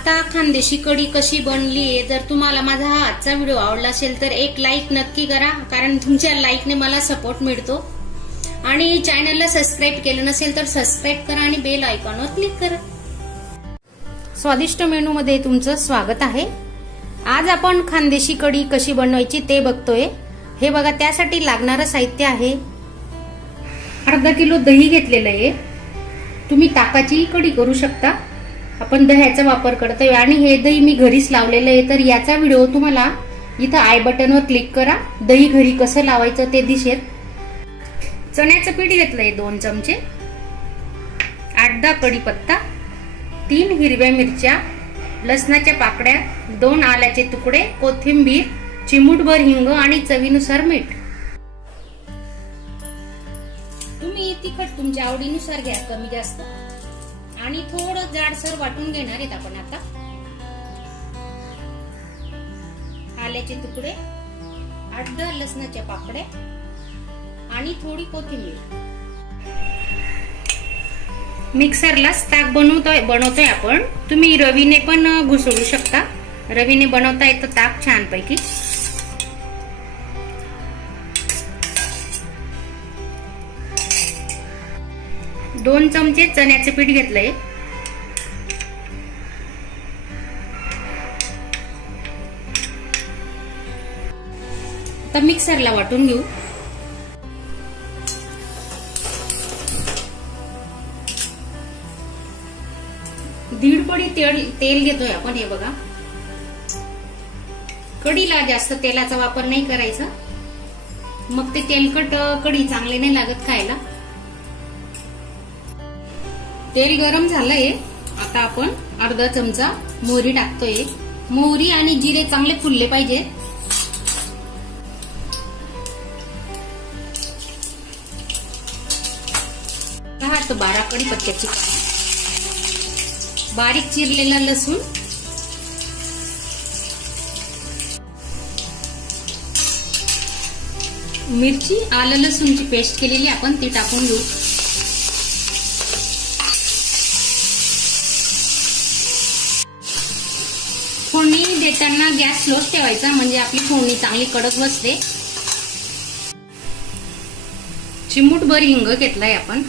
आता खानदेशी कढी कशी बनली आहे जर तुम्हाला माझा हा आजचा व्हिडिओ आवडला असेल तर एक लाईक नक्की करा कारण तुमच्या लाईकने मला सपोर्ट मिळतो. आणि चॅनलला सबस्क्राईब केलं नसेल तर सबस्क्राईब करा आणि बेल आयकॉनवर क्लिक करा. स्वादिष्ट मेनूमध्ये तुमचं स्वागत आहे. आज आपण खानदेशी कढी कशी बनवायची ते बघतोय. हे बघा त्यासाठी लागणारं साहित्य आहे. अर्धा किलो दही घेतलेलं आहे. तुम्ही ताकाचीही कढी करू शकता. आपण दह्याचा वापर करतोय. आणि हे दही मी घरीच लावलेलं आहे. तर याचा व्हिडिओ तुम्हाला इथं आय बटनवर क्लिक करा. दही घरी कसं लावायचं ते दिसेल चण्याचं पीठ घेतलंय दोन चमचे. आठ दहा कढीपत्ता. तीन हिरव्या मिरच्या. लसणाच्या पाकड्या दोन आल्याचे तुकडे. कोथिंबीर. चिमूटभर हिंग आणि चवीनुसार मीठ. तुम्ही तिखट तुमच्या आवडीनुसार घ्या. कमी जास्त. आणि थोडं जाडसर वाटून घेणार आहेत आपण आता. आल्याचे तुकडे आठ दहा लसणाच्या पाकड्या आणि थोडी कोथिंबीर. मिक्सरला ताक बनवतोय बनवतोय आपण. तुम्ही रवीने पण घुसळू शकता. रवीने बनवता येतं ताक छानपैकी. दोन चमचे चण्याचे पीठ घेतलंय. तर मिक्सरला वाटून घेऊ. दीड पडी तेल तेल घेतोय आपण हे बघा. कढीला जास्त तेलाचा वापर नाही करायचा. मग ते तेलकट कढी चांगले नाही लागत खायला. तेल गरम झालंय. आता आपण अर्धा चमचा मोहरी टाकतोय. मोहरी आणि जिरे चांगले फुलले पाहिजे. दहा बारा कडी पत्त्याची बारीक चिरलेला लसूण. मिरची आलं लसूणची पेस्ट केलेली आपण ती टाकून घेऊ. फोडणी गॅस स्लोच ठेवायचा म्हणजे आपली फोडणी चांगली कडक बसते. चिमूटभर हिंग घेतलाय आपण.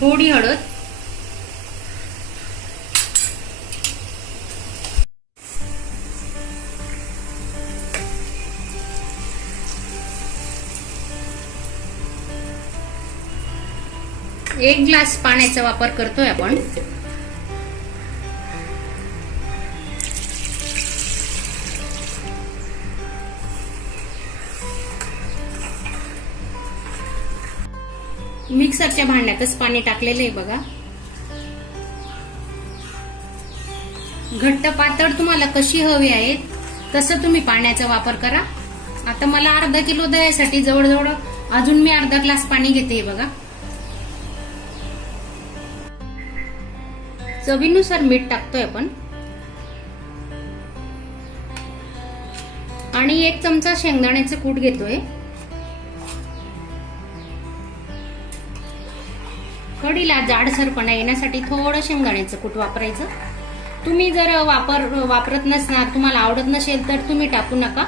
थोडी हळद. एक ग्लास पाण्याचा वापर करतोय आपण. मिक्सरच्या भांड्यातच पाणी टाकलेलं आहे बघा. घट्ट पातळ तुम्हाला कशी हवी आहेत तसं तुम्ही पाण्याचा वापर करा. आता मला अर्धा किलो दह्यासाठी जवळजवळ अजून मी अर्धा ग्लास पाणी घेते बघा. चवीनुसार मीठ टाकतोय आपण. आणि एक चमचा शेंगदाण्याचं कूट घेतोय. कढीला जाडसरपणा येण्यासाठी थोडं शेंगदाण्याचं कूट वापरायचं. तुम्ही जर वापर वापरत नसणार तुम्हाला आवडत नसेल तर तुम्ही टाकू नका.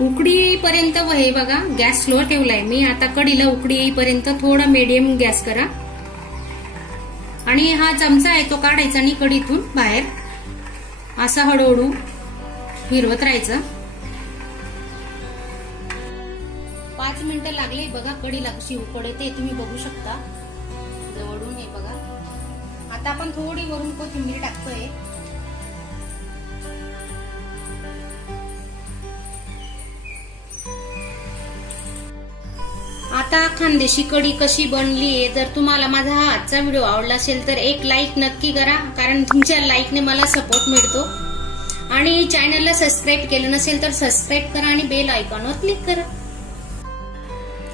उकडी येईपर्यंत व हे बघा गॅस स्लो ठेवलाय. मी आता कढीला उकडी येईपर्यंत थोडा मीडियम गॅस करा. आणि हा चमचा आहे तो काढायचा आणि कढीतून बाहेर असा हळूहळू फिरवत राहायचं. पाच मिनिटं लागले. बघा कढीला कशी उकड येते तुम्ही बघू शकता. जवळून हे बघा. आता आपण थोडी वरून कोथिंबीर टाकतोय. आता खानदेशी कडी कशी बनली आहे जर तुम्हाला माझा हा आजचा व्हिडिओ आवडला असेल तर एक लाईक नक्की करा कारण तुमच्या लाईकने मला सपोर्ट मिळतो. आणि चॅनलला सबस्क्राईब केलं नसेल तर सबस्क्राईब करा आणि बेल आयकॉनवर क्लिक करा.